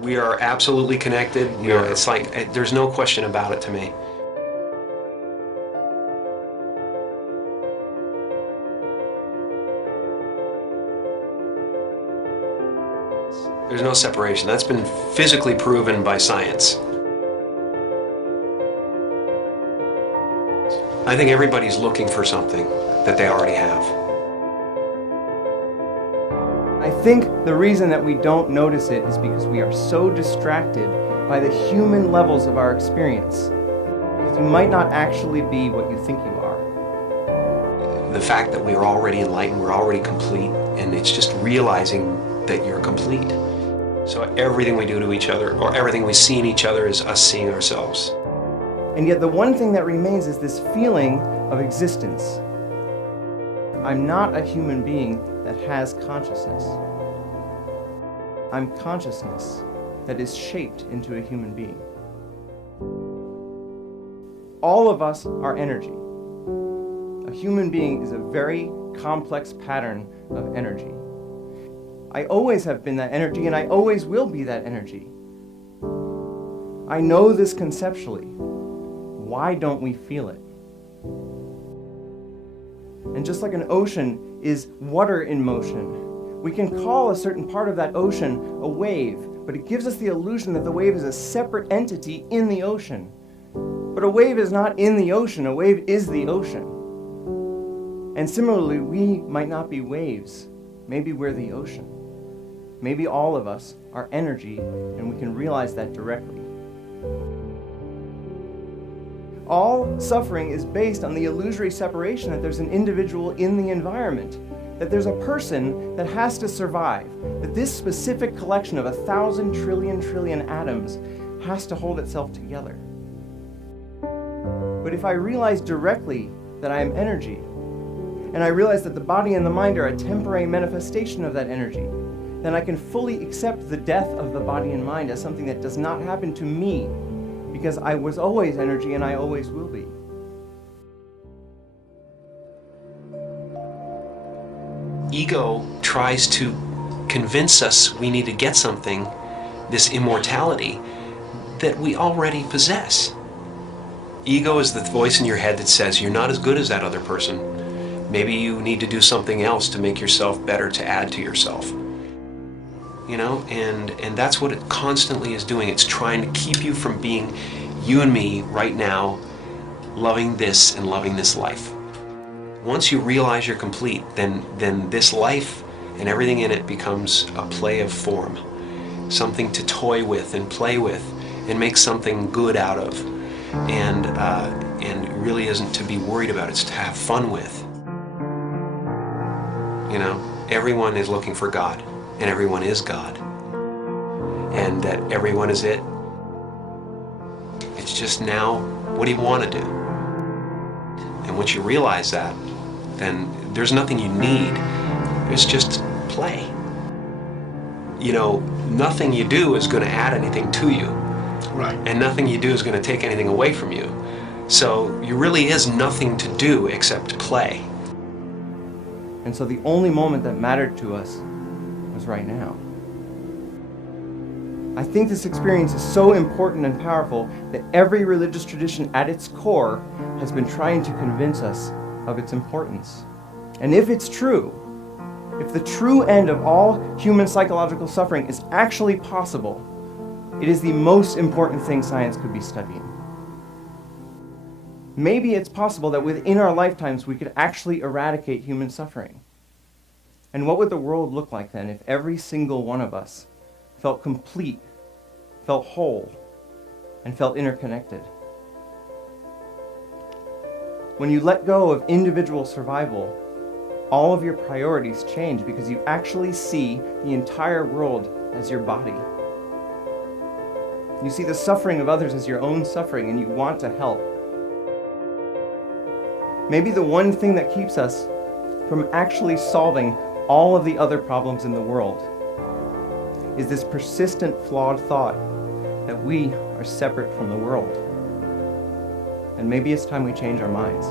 We are absolutely connected. You know, it's like, there's no question about it to me. There's no separation. That's been physically proven by science. I think everybody's looking for something that they already have. I think the reason that we don't notice it is because we are so distracted by the human levels of our experience. Because you might not actually be what you think you are. The fact that we're already enlightened, we're already complete, and it's just realizing that you're complete. So everything we do to each other, or everything we see in each other, is us seeing ourselves. And yet the one thing that remains is this feeling of existence. I'm not a human being that has consciousness. I'm consciousness that is shaped into a human being. All of us are energy. A human being is a very complex pattern of energy. I always have been that energy, and I always will be that energy. I know this conceptually. Why don't we feel it? And just like an ocean is water in motion, we can call a certain part of that ocean a wave, but it gives us the illusion that the wave is a separate entity in the ocean. But a wave is not in the ocean, a wave is the ocean. And similarly, we might not be waves. Maybe we're the ocean. Maybe all of us are energy, and we can realize that directly. All suffering is based on the illusory separation that there's an individual in the environment, that there's a person that has to survive, that this specific collection of 1,000 trillion atoms has to hold itself together. But if I realize directly that I am energy, and I realize that the body and the mind are a temporary manifestation of that energy, then I can fully accept the death of the body and mind as something that does not happen to me, because I was always energy and I always will be. Ego tries to convince us we need to get something, this immortality, that we already possess. Ego is the voice in your head that says you're not as good as that other person. Maybe you need to do something else to make yourself better, to add to yourself. You know, and that's what it constantly is doing. It's trying to keep you from being you and me right now, loving this and loving this life. Once you realize you're complete, then this life and everything in it becomes a play of form, something to toy with and play with and make something good out of, and it really isn't to be worried about. It's to have fun with. You know, everyone is looking for God. And everyone is God, and that everyone is it. It's just now, what do you want to do? And once you realize that, then there's nothing you need. It's just play. You know, nothing you do is going to add anything to you. Right. And nothing you do is going to take anything away from you. So there really is nothing to do except play. And so the only moment that mattered to us was right now. I think this experience is so important and powerful that every religious tradition at its core has been trying to convince us of its importance. And if it's true, if the true end of all human psychological suffering is actually possible, it is the most important thing science could be studying. Maybe it's possible that within our lifetimes we could actually eradicate human suffering. And what would the world look like then if every single one of us felt complete, felt whole, and felt interconnected? When you let go of individual survival, all of your priorities change because you actually see the entire world as your body. You see the suffering of others as your own suffering, and you want to help. Maybe the one thing that keeps us from actually solving all of the other problems in the world is this persistent, flawed thought that we are separate from the world. And maybe it's time we change our minds.